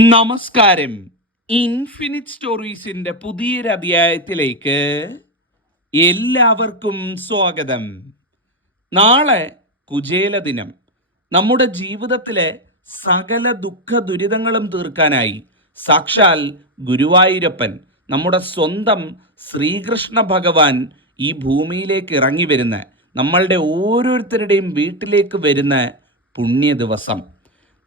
നമസ്കാരം. ഇൻഫിനിറ്റ് സ്റ്റോറീസിന്റെ പുതിയൊരു അധ്യായത്തിലേക്ക് എല്ലാവർക്കും സ്വാഗതം. നാളെ കുചേല ദിനം. നമ്മുടെ ജീവിതത്തിലെ സകല ദുഃഖ ദുരിതങ്ങളും തീർക്കാനായി സാക്ഷാൽ ഗുരുവായൂരപ്പൻ നമ്മുടെ സ്വന്തം ശ്രീകൃഷ്ണ ഭഗവാൻ ഈ ഭൂമിയിലേക്ക് ഇറങ്ങി വരുന്ന നമ്മളുടെ ഓരോരുത്തരുടെയും വീട്ടിലേക്ക് വരുന്ന പുണ്യ ദിവസം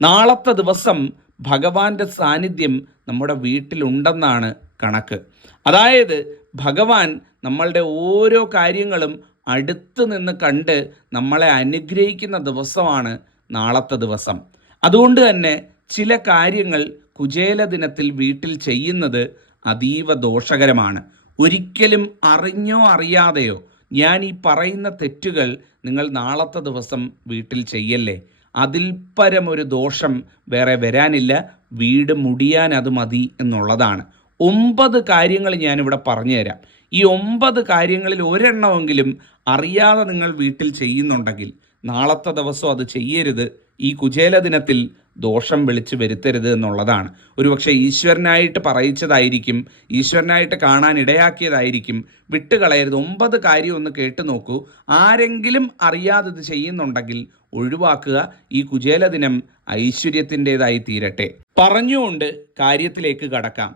നാളത്തെ ദിവസം ഭഗവാന്റെ സാന്നിധ്യം നമ്മുടെ വീട്ടിലുണ്ടെന്നാണ് കണക്ക്. അതായത് ഭഗവാൻ നമ്മളുടെ ഓരോ കാര്യങ്ങളും അടുത്ത് നിന്ന് കണ്ട് നമ്മളെ അനുഗ്രഹിക്കുന്ന ദിവസമാണ് നാളത്തെ ദിവസം. അതുകൊണ്ട് തന്നെ ചില കാര്യങ്ങൾ കുചേല ദിനത്തിൽ വീട്ടിൽ ചെയ്യുന്നത് അതീവ ദോഷകരമാണ്. ഒരിക്കലും അറിഞ്ഞോ അറിയാതെയോ ഞാൻ ഈ പറയുന്ന തെറ്റുകൾ നിങ്ങൾ നാളത്തെ ദിവസം വീട്ടിൽ ചെയ്യല്ലേ? അതിൽ പരമൊരു ദോഷം വേറെ വരാനില്ല. വീട് മുടിയാൻ അത് മതി എന്നുള്ളതാണ്. ഒമ്പത് കാര്യങ്ങൾ ഞാനിവിടെ പറഞ്ഞു തരാം ഈ ഒമ്പത് കാര്യങ്ങളിൽ ഒരെണ്ണമെങ്കിലും അറിയാതെ നിങ്ങൾ വീട്ടിൽ ചെയ്യുന്നുണ്ടെങ്കിൽ നാളത്തെ ദിവസം അത് ചെയ്യരുത്. ഈ കുചേല ദിനത്തിൽ ദോഷം വിളിച്ചു വരുത്തരുത് എന്നുള്ളതാണ്. ഒരുപക്ഷെ ഈശ്വരനായിട്ട് പറയിച്ചതായിരിക്കും ഈശ്വരനായിട്ട് കാണാൻ ഇടയാക്കിയതായിരിക്കും വിട്ടുകളയരുത്. ഒമ്പത് കാര്യം ഒന്ന് കേട്ടു നോക്കൂ. ആരെങ്കിലും അറിയാതെ ഇത് ചെയ്യുന്നുണ്ടെങ്കിൽ ഒഴിവാക്കുക. ഈ കുചേല ദിനം ഐശ്വര്യത്തിന്റെതായി തീരട്ടെ. പറഞ്ഞുകൊണ്ട് കാര്യത്തിലേക്ക് കടക്കാം.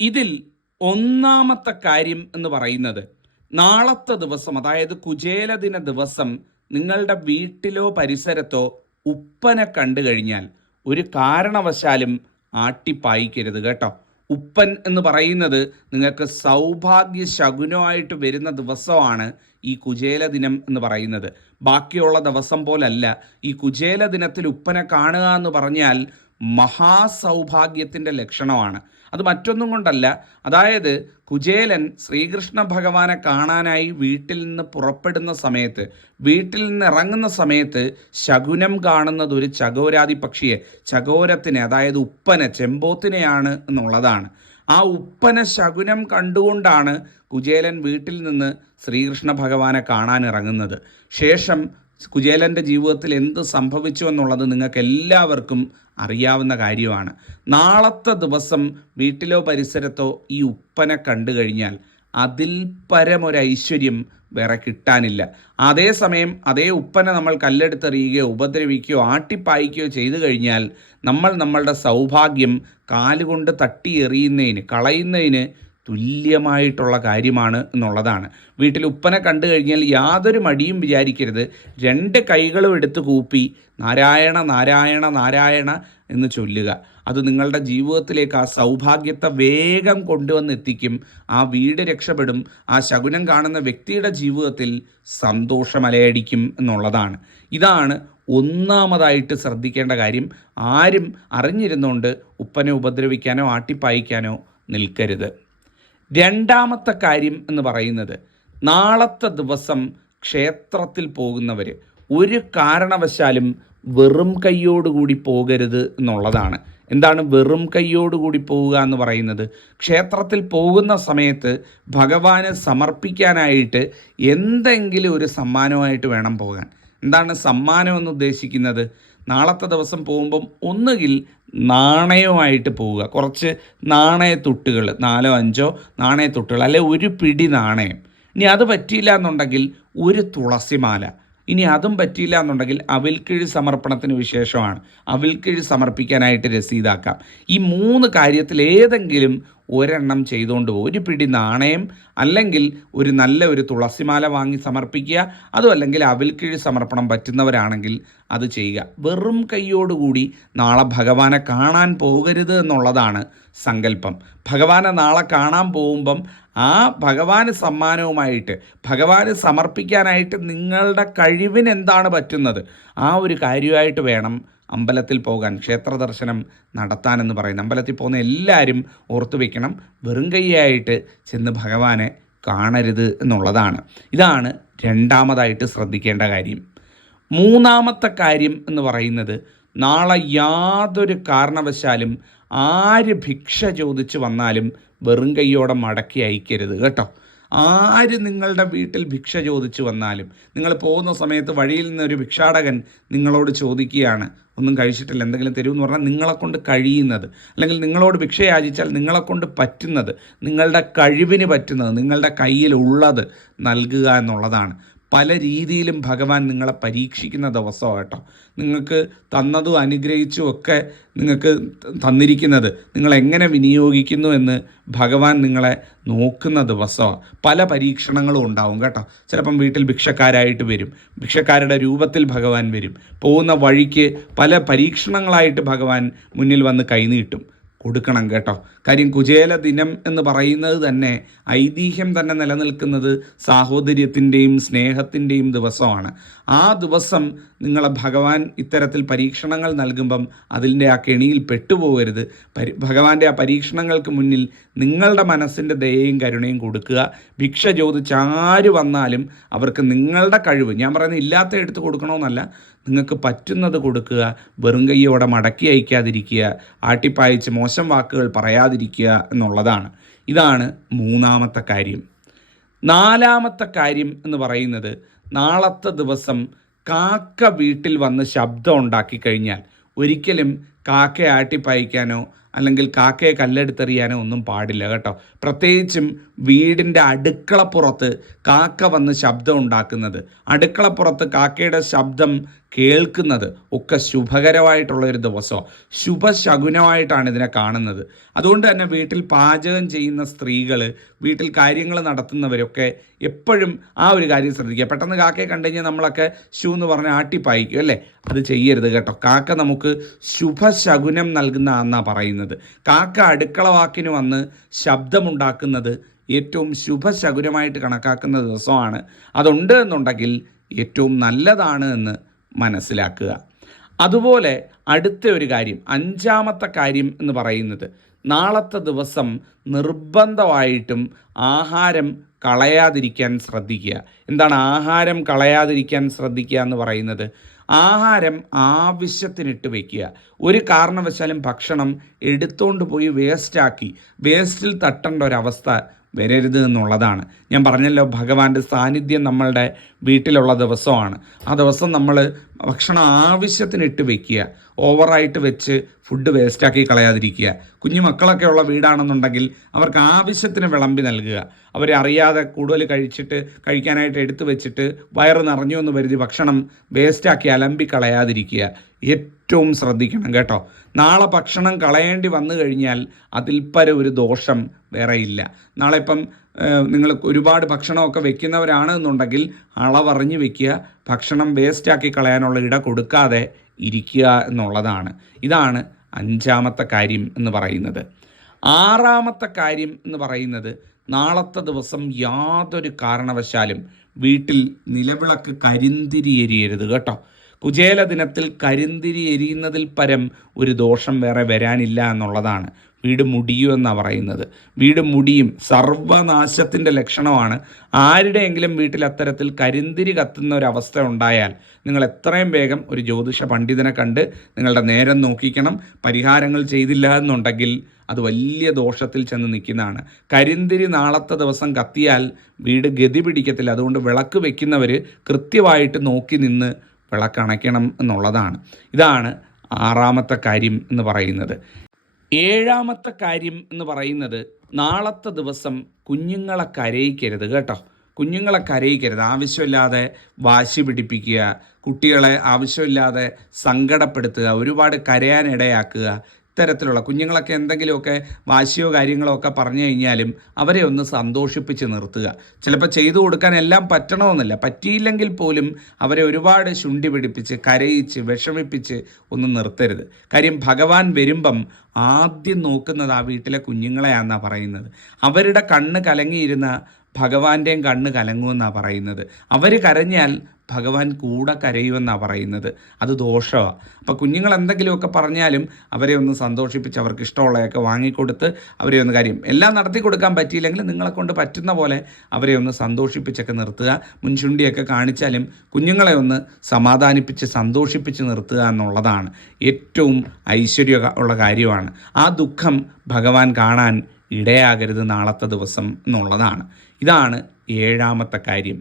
ഇതിൽ ഒന്നാമത്തെ കാര്യം എന്ന് പറയുന്നത് നാളത്തെ ദിവസം അതായത് കുചേല ദിന ദിവസം നിങ്ങളുടെ വീട്ടിലോ പരിസരത്തോ ഉപ്പനെ കണ്ടു കഴിഞ്ഞാൽ ഒരു കാരണവശാലും ആട്ടിപ്പായിക്കരുത് കേട്ടോ. ഉപ്പൻ എന്ന് പറയുന്നത് നിങ്ങൾക്ക് സൗഭാഗ്യ ശകുനമായിട്ട് വരുന്ന ദിവസമാണ് ഈ കുചേല ദിനം എന്ന് പറയുന്നത്. ബാക്കിയുള്ള ദിവസം പോലല്ല. ഈ കുചേല ദിനത്തിൽ ഉപ്പനെ കാണുക എന്ന് പറഞ്ഞാൽ മഹാസൗഭാഗ്യത്തിന്റെ ലക്ഷണമാണ്. അത് മറ്റൊന്നും കൊണ്ടല്ല. അതായത് കുചേലൻ ശ്രീകൃഷ്ണ ഭഗവാനെ കാണാനായി വീട്ടിൽ നിന്ന് പുറപ്പെടുന്ന സമയത്ത് വീട്ടിൽ നിന്ന് ഇറങ്ങുന്ന സമയത്ത് ശകുനം കാണുന്നത് ഒരു ചകോരാതി പക്ഷിയെ ചകോരത്തിനെ അതായത് ഉപ്പനെ ചെമ്പോത്തിനെയാണ് എന്നുള്ളതാണ്. ആ ഉപ്പനെ ശകുനം കണ്ടുകൊണ്ടാണ് കുചേലൻ വീട്ടിൽ നിന്ന് ശ്രീകൃഷ്ണ ഭഗവാനെ കാണാൻ ഇറങ്ങുന്നത് ശേഷം കുചേലന്റെ ജീവിതത്തിൽ എന്ത് സംഭവിച്ചു എന്നുള്ളത് നിങ്ങൾക്ക് എല്ലാവർക്കും അറിയാവുന്ന കാര്യമാണ്. നാളത്തെ ദിവസം വീട്ടിലോ പരിസരത്തോ ഈ ഉപ്പനെ കണ്ടു കഴിഞ്ഞാൽ അതിൽ പരമൊരു ഐശ്വര്യം വേറെ കിട്ടാനില്ല. അതേസമയം അതേ ഉപ്പനെ നമ്മൾ കല്ലെടുത്തെറിയുകയോ ഉപദ്രവിക്കുകയോ ആട്ടിപ്പായിക്കുകയോ ചെയ്തു കഴിഞ്ഞാൽ നമ്മൾ നമ്മളുടെ സൗഭാഗ്യം കാലുകൊണ്ട് തട്ടി എറിയുന്നതിന് കളയുന്നതിന് തുല്യമായിട്ടുള്ള കാര്യമാണ് എന്നുള്ളതാണ്. വീട്ടിൽ ഉപ്പനെ കണ്ടു കഴിഞ്ഞാൽ യാതൊരു മടിയും വിചാരിക്കരുത്. രണ്ട് കൈകളും എടുത്ത് കൂപ്പി നാരായണ നാരായണ നാരായണ എന്ന് ചൊല്ലുക. അത് നിങ്ങളുടെ ജീവിതത്തിലേക്ക് ആ സൗഭാഗ്യത്തെ വേഗം കൊണ്ടുവന്നെത്തിക്കും. ആ വീട് രക്ഷപ്പെടും. ആ ശകുനം കാണുന്ന വ്യക്തിയുടെ ജീവിതത്തിൽ സന്തോഷമലയടിക്കും എന്നുള്ളതാണ്. ഇതാണ് ഒന്നാമതായിട്ട് ശ്രദ്ധിക്കേണ്ട കാര്യം. ആരും അറിഞ്ഞിരുന്നുകൊണ്ട് ഉപ്പനെ ഉപദ്രവിക്കാനോ ആട്ടിപ്പായിക്കാനോ നിൽക്കരുത്. രണ്ടാമത്തെ കാര്യം എന്ന് പറയുന്നത് നാളത്തെ ദിവസം ക്ഷേത്രത്തിൽ പോകുന്നവർ ഒരു കാരണവശാലും വെറും കൈയോടുകൂടി പോകരുത് എന്നുള്ളതാണ്. എന്താണ് വെറും കൈയോടുകൂടി പോവുക എന്ന് പറയുന്നത്? ക്ഷേത്രത്തിൽ പോകുന്ന സമയത്ത് ഭഗവാന് സമർപ്പിക്കാനായിട്ട് എന്തെങ്കിലും ഒരു സമ്മാനമായിട്ട് വേണം പോകാൻ. എന്താണ് സമ്മാനം എന്ന് ഉദ്ദേശിക്കുന്നത്? നാളത്തെ ദിവസം പോകുമ്പം ഒന്നുകിൽ നാണയമായിട്ട് പോവുക. കുറച്ച് നാണയത്തുട്ടുകൾ നാലോ അഞ്ചോ നാണയത്തുട്ടുകൾ അല്ലെ ഒരു പിടി നാണയം. ഇനി അത് പറ്റിയില്ല എന്നുണ്ടെങ്കിൽ ഒരു തുളസിമാല. ഇനി അതും പറ്റിയില്ല എന്നുണ്ടെങ്കിൽ അവിൽക്കിഴി സമർപ്പണത്തിന് വിശേഷമാണ്. അവിൽക്കിഴി സമർപ്പിക്കാനായിട്ട് രസീതാക്കാം. ഈ മൂന്ന് കാര്യത്തിൽ ഏതെങ്കിലും ഒരെണ്ണം ചെയ്തുകൊണ്ട് പോകും. ഒരു പിടി നാണയം അല്ലെങ്കിൽ ഒരു നല്ല ഒരു തുളസിമാല വാങ്ങി സമർപ്പിക്കുക അതും അല്ലെങ്കിൽ സമർപ്പണം പറ്റുന്നവരാണെങ്കിൽ അത് ചെയ്യുക. വെറും കൈയോടുകൂടി നാളെ ഭഗവാനെ കാണാൻ പോകരുത് എന്നുള്ളതാണ് സങ്കല്പം. ഭഗവാനെ നാളെ കാണാൻ പോകുമ്പം ആ ഭഗവാന് സമ്മാനവുമായിട്ട് ഭഗവാന് സമർപ്പിക്കാനായിട്ട് നിങ്ങളുടെ കഴിവിന് എന്താണ് പറ്റുന്നത്? ആ ഒരു കാര്യമായിട്ട് വേണം അമ്പലത്തിൽ പോകാൻ ക്ഷേത്ര ദർശനം നടത്താനെന്ന് പറയുന്നത് അമ്പലത്തിൽ പോകുന്ന എല്ലാവരും ഓർത്തു വെക്കണം വെറും കൈയായിട്ട് ചെന്ന് ഭഗവാനെ കാണരുത് എന്നുള്ളതാണ്. ഇതാണ് രണ്ടാമതായിട്ട് ശ്രദ്ധിക്കേണ്ട കാര്യം. മൂന്നാമത്തെ കാര്യം എന്ന് പറയുന്നത് നാളെ യാതൊരു കാരണവശാലും ആര് ഭിക്ഷ ചോദിച്ചു വന്നാലും വെറും കൈയോടെ മടക്കി അയക്കരുത് കേട്ടോ. ആര് നിങ്ങളുടെ വീട്ടിൽ ഭിക്ഷ ചോദിച്ചു വന്നാലും? നിങ്ങൾ പോകുന്ന സമയത്ത് വഴിയിൽ നിന്നൊരു ഭിക്ഷാടകൻ നിങ്ങളോട് ചോദിക്കുകയാണ് ഒന്നും കഴിച്ചിട്ടില്ല എന്തെങ്കിലും തരുമെന്ന് പറഞ്ഞാൽ നിങ്ങളെക്കൊണ്ട് കഴിയുന്നത്. അല്ലെങ്കിൽ നിങ്ങളോട് ഭിക്ഷ യാചിച്ചാൽ നിങ്ങളെക്കൊണ്ട് പറ്റുന്നത് നിങ്ങളുടെ കഴിവിന് പറ്റുന്നത് നിങ്ങളുടെ കയ്യിലുള്ളത് നൽകുക എന്നുള്ളതാണ്. പല രീതിയിലും ഭഗവാൻ നിങ്ങളെ പരീക്ഷിക്കുന്ന ദിവസമാണ് കേട്ടോ. നിങ്ങൾക്ക് തന്നതും അനുഗ്രഹിച്ചും ഒക്കെ നിങ്ങൾക്ക് തന്നിരിക്കുന്നത്. നിങ്ങൾ എങ്ങനെ വിനിയോഗിക്കുന്നു എന്ന് ഭഗവാൻ നിങ്ങളെ നോക്കുന്ന ദിവസമാണ്. പല പരീക്ഷണങ്ങളും ഉണ്ടാവും കേട്ടോ. ചിലപ്പം വീട്ടിൽ ഭിക്ഷക്കാരായിട്ട് വരും. ഭിക്ഷക്കാരുടെ രൂപത്തിൽ ഭഗവാൻ വരും. പോകുന്ന വഴിക്ക് പല പരീക്ഷണങ്ങളായിട്ട് ഭഗവാൻ മുന്നിൽ വന്ന് കൈനീട്ടും. കൊടുക്കണം കേട്ടോ. കാര്യം കുചേല ദിനം എന്ന് പറയുന്നത് തന്നെ ഐതിഹ്യം തന്നെ നിലനിൽക്കുന്നത് സാഹോദര്യത്തിന്റെയും സ്നേഹത്തിന്റെയും ദിവസമാണ്. ആ ദിവസം നിങ്ങളെ ഭഗവാൻ ഇത്തരത്തിൽ പരീക്ഷണങ്ങൾ നൽകുമ്പം അതിന്റെ ആ കെണിയിൽ പെട്ടുപോകരുത്. പരി ഭഗവാന്റെ ആ പരീക്ഷണങ്ങൾക്ക് മുന്നിൽ നിങ്ങളുടെ മനസ്സിന്റെ ദയയും കരുണയും കൊടുക്കുക. ഭിക്ഷ ചോദിച്ച് ആര് വന്നാലും അവർക്ക് നിങ്ങളുടെ കഴിവ് ഞാൻ പറയുന്നത് ഇല്ലാത്ത എടുത്ത് കൊടുക്കണമെന്നല്ല നിങ്ങൾക്ക് പറ്റുന്നത് കൊടുക്കുക വെറും കൈയോടെ മടക്കി അയക്കാതിരിക്കുക ആട്ടിപ്പായിച്ച് മോശം വാക്കുകൾ പറയാതിരിക്കുക എന്നുള്ളതാണ്. ഇതാണ് മൂന്നാമത്തെ കാര്യം. നാലാമത്തെ കാര്യം എന്ന് പറയുന്നത് നാളത്തെ ദിവസം കാക്ക വീട്ടിൽ വന്ന് ശബ്ദം ഉണ്ടാക്കി കഴിഞ്ഞാൽ ഒരിക്കലും കാക്കയെ ആട്ടിപ്പായിക്കാനോ അല്ലെങ്കിൽ കാക്കയെ കല്ലെടുത്തെറിയാനോ ഒന്നും പാടില്ല കേട്ടോ. പ്രത്യേകിച്ചും വീടിന്റെ അടുക്കളപ്പുറത്ത് കാക്ക വന്ന് ശബ്ദം ഉണ്ടാക്കുന്നത്. അടുക്കളപ്പുറത്ത് കാക്കയുടെ ശബ്ദം കേൾക്കുന്നത് ഒക്കെ ശുഭകരമായിട്ടുള്ള ഒരു ദിവസമാണ് ശുഭശകുനമായിട്ടാണ് ഇതിനെ കാണുന്നത്. അതുകൊണ്ട് തന്നെ വീട്ടിൽ പാചകം ചെയ്യുന്ന സ്ത്രീകൾ വീട്ടിൽ കാര്യങ്ങൾ നടത്തുന്നവരൊക്കെ എപ്പോഴും ആ ഒരു കാര്യം ശ്രദ്ധിക്കുക. പെട്ടെന്ന് കാക്കയെ കണ്ടു കഴിഞ്ഞാൽ നമ്മളൊക്കെ ഷൂ എന്ന് പറഞ്ഞാൽ ആട്ടിപ്പായിക്കും അല്ലേ? അത് ചെയ്യരുത് കേട്ടോ. കാക്ക നമുക്ക് ശുഭശകുനം നൽകുന്ന എന്നാണ് പറയുന്നത്. കാക്ക അടുക്കള വാക്കിന് വന്ന് ശബ്ദമുണ്ടാക്കുന്നത് ഏറ്റവും ശുഭശകുനമായിട്ട് കണക്കാക്കുന്ന ദിവസമാണ്. അതുണ്ട് എന്നുണ്ടെങ്കിൽ ഏറ്റവും നല്ലതാണ് എന്ന് മനസ്സിലാക്കുക. അതുപോലെ അടുത്ത ഒരു കാര്യം അഞ്ചാമത്തെ കാര്യം എന്ന് പറയുന്നത് നാളത്തെ ദിവസം നിർബന്ധമായിട്ടും ആഹാരം കളയാതിരിക്കാൻ ശ്രദ്ധിക്കുക. എന്താണ് ആഹാരം കളയാതിരിക്കാൻ ശ്രദ്ധിക്കുക എന്ന് പറയുന്നത്? ആഹാരം ആവശ്യത്തിനിട്ട് വയ്ക്കുക ഒരു കാരണവശാലും ഭക്ഷണം എടുത്തുകൊണ്ട് പോയി വേസ്റ്റാക്കി വേസ്റ്റിൽ തട്ടേണ്ട ഒരവസ്ഥ വരരുത് എന്നുള്ളതാണ്. ഞാൻ പറഞ്ഞല്ലോ ഭഗവാന്റെ സാന്നിധ്യം നമ്മളുടെ വീട്ടിലുള്ള ദിവസമാണ്. ആ ദിവസം നമ്മൾ ഭക്ഷണം ആവശ്യത്തിനിട്ട് വെക്കുക. ഓവറായിട്ട് വെച്ച് ഫുഡ് വേസ്റ്റാക്കി കളയാതിരിക്കുക. കുഞ്ഞു മക്കളൊക്കെ ഉള്ള വീടാണെന്നുണ്ടെങ്കിൽ അവർക്ക് ആവശ്യത്തിന് വിളമ്പി നൽകുക. അവരെ അറിയാതെ കൂടുതൽ കഴിച്ചിട്ട് കഴിക്കാനായിട്ട് എടുത്തു വെച്ചിട്ട് വയറ് നിറഞ്ഞു എന്ന് കരുതി ഭക്ഷണം വേസ്റ്റാക്കി അലമ്പി കളയാതിരിക്കുക. ഏറ്റവും ശ്രദ്ധിക്കണം കേട്ടോ. നാളെ ഭക്ഷണം കളയേണ്ടി വന്നു കഴിഞ്ഞാൽ അതിൽ പര ഒരു ദോഷം വേറെ ഇല്ല. നാളെ ഇപ്പം നിങ്ങൾ ഒരുപാട് ഭക്ഷണമൊക്കെ വെക്കുന്നവരാണ് എന്നുണ്ടെങ്കിൽ അളവറിഞ്ഞ് വെക്കുക ഭക്ഷണം വേസ്റ്റാക്കി കളയാനുള്ള ഇട കൊടുക്കാതെ ഇരിക്കുക എന്നുള്ളതാണ്. ഇതാണ് അഞ്ചാമത്തെ കാര്യം എന്ന് പറയുന്നത്. ആറാമത്തെ കാര്യം എന്ന് പറയുന്നത് നാളത്തെ ദിവസം യാതൊരു കാരണവശാലും വീട്ടിൽ നിലവിളക്ക് കരിന്തിരി എരിയരുത് കേട്ടോ. കുചേല ദിനത്തിൽ കരിന്തിരി എരിയുന്നതിൽ പരം ഒരു ദോഷം വേറെ വരാനില്ല എന്നുള്ളതാണ്. വീട് മുടിയുമെന്നാണ് പറയുന്നത്. വീട് മുടിയും സർവനാശത്തിന്റെ ലക്ഷണമാണ്. ആരുടെയെങ്കിലും വീട്ടിൽ അത്തരത്തിൽ കരിന്തിരി കത്തുന്ന ഒരു അവസ്ഥ ഉണ്ടായാൽ നിങ്ങൾ എത്രയും വേഗം ഒരു ജ്യോതിഷ പണ്ഡിതനെ കണ്ട് നിങ്ങളുടെ നേരം നോക്കിക്കണം. പരിഹാരങ്ങൾ ചെയ്തില്ല എന്നുണ്ടെങ്കിൽ അത് വലിയ ദോഷത്തിൽ ചെന്ന് നിൽക്കുന്നതാണ്. കരിന്തിരി നാളത്തെ ദിവസം കത്തിയാൽ വീട് ഗതി പിടിക്കത്തില്ല. അതുകൊണ്ട് വിളക്ക് വെക്കുന്നവർ കൃത്യമായിട്ട് നോക്കി നിന്ന് വിളക്കണയ്ക്കണം എന്നുള്ളതാണ്. ഇതാണ് ആറാമത്തെ കാര്യം എന്ന് പറയുന്നത്. ഏഴാമത്തെ കാര്യം എന്ന് പറയുന്നത് നാളത്തെ ദിവസം കുഞ്ഞുങ്ങളെ കരയിക്കരുത് കേട്ടോ. കുഞ്ഞുങ്ങളെ കരയിക്കരുത്. ആവശ്യമില്ലാതെ വാശി പിടിപ്പിക്കുക കുട്ടികളെ ആവശ്യമില്ലാതെ സങ്കടപ്പെടുത്തുക ഒരുപാട് കരയാനിടയാക്കുക ഇത്തരത്തിലുള്ള കുഞ്ഞുങ്ങളൊക്കെ എന്തെങ്കിലുമൊക്കെ വാശിയോ കാര്യങ്ങളോ ഒക്കെ പറഞ്ഞു കഴിഞ്ഞാലും അവരെ ഒന്ന് സന്തോഷിപ്പിച്ച് നിർത്തുക. ചിലപ്പോൾ ചെയ്തു കൊടുക്കാൻ എല്ലാം പറ്റണമെന്നില്ല. പറ്റിയില്ലെങ്കിൽ പോലും അവരെ ഒരുപാട് ശുണ്ടി പിടിപ്പിച്ച് കരയിച്ച് വിഷമിപ്പിച്ച് ഒന്ന് നിർത്തരുത്. കാര്യം ഭഗവാൻ വരുമ്പം ആദ്യം നോക്കുന്നത് ആ വീട്ടിലെ കുഞ്ഞുങ്ങളെയാണെന്നാണ് പറയുന്നത്. അവരുടെ കണ്ണ് കലങ്ങിയിരുന്ന ഭഗവാന്റെയും കണ്ണ് കലങ്ങുമെന്നാണ് പറയുന്നത്. അവർ കരഞ്ഞാൽ ഭഗവാൻ കൂടെ കരയുമെന്നാണ് പറയുന്നത്. അത് ദോഷമാണ് അപ്പോൾ കുഞ്ഞുങ്ങൾ എന്തെങ്കിലുമൊക്കെ പറഞ്ഞാലും അവരെ ഒന്ന് സന്തോഷിപ്പിച്ച് അവർക്ക് ഇഷ്ടമുള്ളതൊക്കെ വാങ്ങിക്കൊടുത്ത് അവരെ ഒന്ന് കാര്യം എല്ലാം നടത്തി കൊടുക്കാൻ പറ്റിയില്ലെങ്കിൽ നിങ്ങളെ കൊണ്ട് പറ്റുന്ന പോലെ അവരെ ഒന്ന് സന്തോഷിപ്പിച്ചൊക്കെ നിർത്തുക. മുൻചുണ്ടിയൊക്കെ കാണിച്ചാലും കുഞ്ഞുങ്ങളെ ഒന്ന് സമാധാനിപ്പിച്ച് സന്തോഷിപ്പിച്ച് നിർത്തുക എന്നുള്ളതാണ് ഏറ്റവും ഐശ്വര്യ ഉള്ള കാര്യമാണ്. ആ ദുഃഖം ഭഗവാൻ കാണാൻ ഇടയാകരുത് നാളത്തെ ദിവസം എന്നുള്ളതാണ്. ഇതാണ് ഏഴാമത്തെ കാര്യം.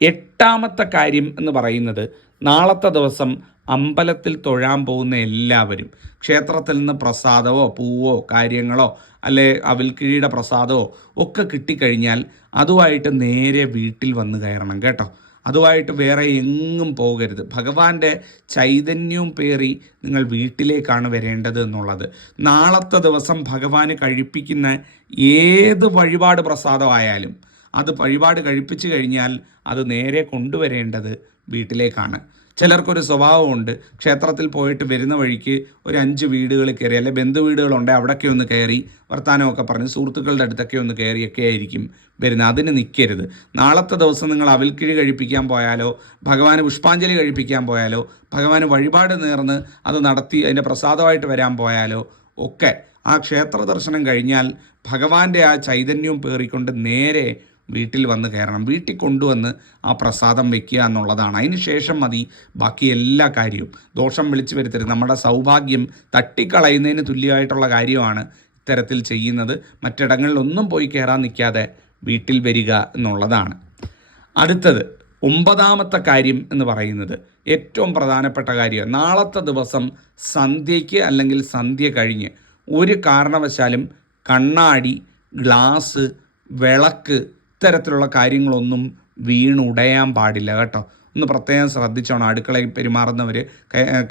എട്ടാമത്തെ കാര്യം എന്ന് പറയുന്നത് നാളത്തെ ദിവസം അമ്പലത്തിൽ തൊഴാൻ പോകുന്ന എല്ലാവരും ക്ഷേത്രത്തിൽ നിന്ന് പ്രസാദമോ പൂവോ കാര്യങ്ങളോ അല്ലെ അവിൽക്കിഴിയുടെ പ്രസാദമോ ഒക്കെ കിട്ടിക്കഴിഞ്ഞാൽ അതുമായിട്ട് നേരെ വീട്ടിൽ വന്ന് കയറണം കേട്ടോ. അതുമായിട്ട് വേറെ എങ്ങും പോകരുത്. ഭഗവാന്റെ ചൈതന്യവും പേറി നിങ്ങൾ വീട്ടിലേക്കാണ് വരേണ്ടത് എന്നുള്ളത്. നാളത്തെ ദിവസം ഭഗവാന് കഴിപ്പിക്കുന്ന ഏത് വഴിപാട് പ്രസാദമായാലും അത് വഴിപാട് കഴിപ്പിച്ചു കഴിഞ്ഞാൽ അത് നേരെ കൊണ്ടുവരേണ്ടത് വീട്ടിലേക്കാണ്. ചിലർക്കൊരു സ്വഭാവമുണ്ട്. ക്ഷേത്രത്തിൽ പോയിട്ട് വരുന്ന വഴിക്ക് ഒരു അഞ്ച് വീടുകൾ കയറി അല്ലെ ബന്ധു വീടുകളുണ്ട് അവിടെയൊക്കെ ഒന്ന് കയറി വർത്തമാനമൊക്കെ പറഞ്ഞ് സുഹൃത്തുക്കളുടെ അടുത്തൊക്കെ ഒന്ന് കയറിയൊക്കെ ആയിരിക്കും വരുന്നത്. അതിന് നിൽക്കരുത് നാളത്തെ ദിവസം നിങ്ങൾ അവിൽക്കിഴി കഴിപ്പിക്കാൻ പോയാലോ ഭഗവാന് പുഷ്പാഞ്ജലി കഴിപ്പിക്കാൻ പോയാലോ ഭഗവാന് വഴിപാട് നേർന്ന് അത് നടത്തി അതിന്റെ പ്രസാദമായിട്ട് വരാൻ പോയാലോ ഒക്കെ ആ ക്ഷേത്ര ദർശനം കഴിഞ്ഞാൽ ഭഗവാന്റെ ആ ചൈതന്യവും പേറിക്കൊണ്ട് നേരെ വീട്ടിൽ വന്ന് കയറണം. വീട്ടിൽ കൊണ്ടുവന്ന് ആ പ്രസാദം വെക്കുക എന്നുള്ളതാണ്. അതിന് ശേഷം മതി ബാക്കി എല്ലാ കാര്യവും. ദോഷം വിളിച്ചു വരുത്തരുത്. നമ്മുടെ സൗഭാഗ്യം തട്ടിക്കളയുന്നതിന് തുല്യമായിട്ടുള്ള കാര്യമാണ് ഇത്തരത്തിൽ ചെയ്യുന്നത്. മറ്റിടങ്ങളിലൊന്നും പോയി കയറാൻ നിൽക്കാതെ വീട്ടിൽ വരിക എന്നുള്ളതാണ്. അടുത്തത് ഒമ്പതാമത്തെ കാര്യം എന്ന് പറയുന്നത് ഏറ്റവും പ്രധാനപ്പെട്ട കാര്യം. നാളത്തെ ദിവസം സന്ധ്യയ്ക്ക് അല്ലെങ്കിൽ സന്ധ്യ കഴിഞ്ഞ് ഒരു കാരണവശാലും കണ്ണാടി ഗ്ലാസ് വിളക്ക് ഇത്തരത്തിലുള്ള കാര്യങ്ങളൊന്നും വീണുടയാൻ പാടില്ല കേട്ടോ. ഒന്ന് പ്രത്യേകം ശ്രദ്ധിച്ചോണം. അടുക്കളയിൽ പെരുമാറുന്നവർ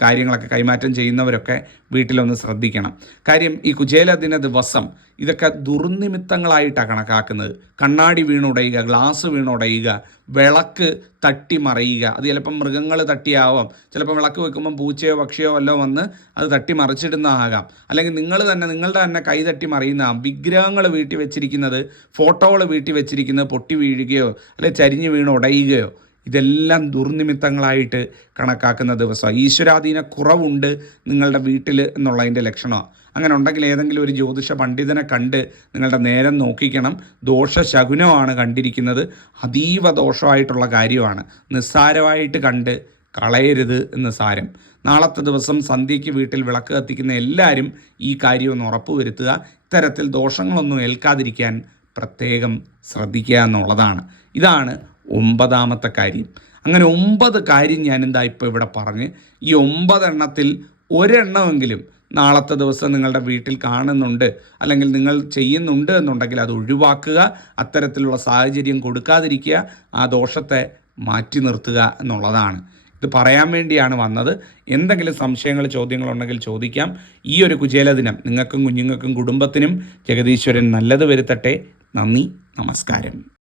കാര്യങ്ങളൊക്കെ കൈമാറ്റം ചെയ്യുന്നവരൊക്കെ വീട്ടിലൊന്ന് ശ്രദ്ധിക്കണം. കാര്യം ഈ കുചേല ദിന ദിവസം ഇതൊക്കെ ദുർനിമിത്തങ്ങളായിട്ടാണ് കണക്കാക്കുന്നത്. കണ്ണാടി വീണുടയുക ഗ്ലാസ് വീണുടയുക വിളക്ക് തട്ടി മറിയുക അത് ചിലപ്പം മൃഗങ്ങൾ തട്ടിയാവാം. ചിലപ്പം വിളക്ക് വെക്കുമ്പം പൂച്ചയോ പക്ഷിയോ വല്ലോ വന്ന് അത് തട്ടി മറിച്ചിടുന്നതാകാം അല്ലെങ്കിൽ നിങ്ങൾ തന്നെ നിങ്ങളുടെ തന്നെ കൈ തട്ടി മറിയുന്നതാകാം വിഗ്രഹങ്ങൾ വീട്ടിൽ വെച്ചിരിക്കുന്നത് ഫോട്ടോകൾ വീട്ടിൽ വെച്ചിരിക്കുന്നത് പൊട്ടി വീഴുകയോ അല്ലെങ്കിൽ ചരിഞ്ഞ് വീണ് ഉടയുകയോ ഇതെല്ലാം ദുർനിമിത്തങ്ങളായിട്ട് കണക്കാക്കുന്ന ദിവസം ഈശ്വരാധീന കുറവുണ്ട് നിങ്ങളുടെ വീട്ടിൽ എന്നുള്ളതിന്റെ ലക്ഷണമാണ്. അങ്ങനെ ഉണ്ടെങ്കിൽ ഏതെങ്കിലും ഒരു ജ്യോതിഷ പണ്ഡിതനെ കണ്ട് നിങ്ങളുടെ നേരം നോക്കിക്കണം. ദോഷ ശകുനമാണ് കണ്ടിരിക്കുന്നത്. അതീവ ദോഷമായിട്ടുള്ള കാര്യമാണ്. നിസ്സാരമായിട്ട് കണ്ട് കളയരുത് എന്ന് സാരം. നാളത്തെ ദിവസം സന്ധ്യയ്ക്ക് വീട്ടിൽ വിളക്ക് കത്തിക്കുന്ന എല്ലാവരും ഈ കാര്യം ഒന്ന് ഉറപ്പുവരുത്തുക ഇത്തരത്തിൽ ദോഷങ്ങളൊന്നും ഏൽക്കാതിരിക്കാൻ പ്രത്യേകം ശ്രദ്ധിക്കുക എന്നുള്ളതാണ്. ഇതാണ് ഒമ്പതാമത്തെ കാര്യം. അങ്ങനെ ഒമ്പത് കാര്യം ഞാൻ എന്താ ഇപ്പോൾ ഇവിടെ പറഞ്ഞ്. ഈ ഒമ്പതെണ്ണത്തിൽ ഒരെണ്ണമെങ്കിലും നാളത്തെ ദിവസം നിങ്ങളുടെ വീട്ടിൽ കാണുന്നുണ്ട് അല്ലെങ്കിൽ നിങ്ങൾ ചെയ്യുന്നുണ്ട് എന്നുണ്ടെങ്കിൽ അത് ഒഴിവാക്കുക അത്തരത്തിലുള്ള സാഹചര്യം കൊടുക്കാതിരിക്കുക ആ ദോഷത്തെ മാറ്റി നിർത്തുക എന്നുള്ളതാണ്. ഇത് പറയാൻ വേണ്ടിയാണ് വന്നത്. എന്തെങ്കിലും സംശയങ്ങൾ ചോദ്യങ്ങളുണ്ടെങ്കിൽ ചോദിക്കാം. ഈ ഒരു കുചേല ദിനം നിങ്ങൾക്കും കുഞ്ഞുങ്ങൾക്കും കുടുംബത്തിനും ജഗദീശ്വരൻ നല്ലത് വരുത്തട്ടെ. നന്ദി നമസ്കാരം.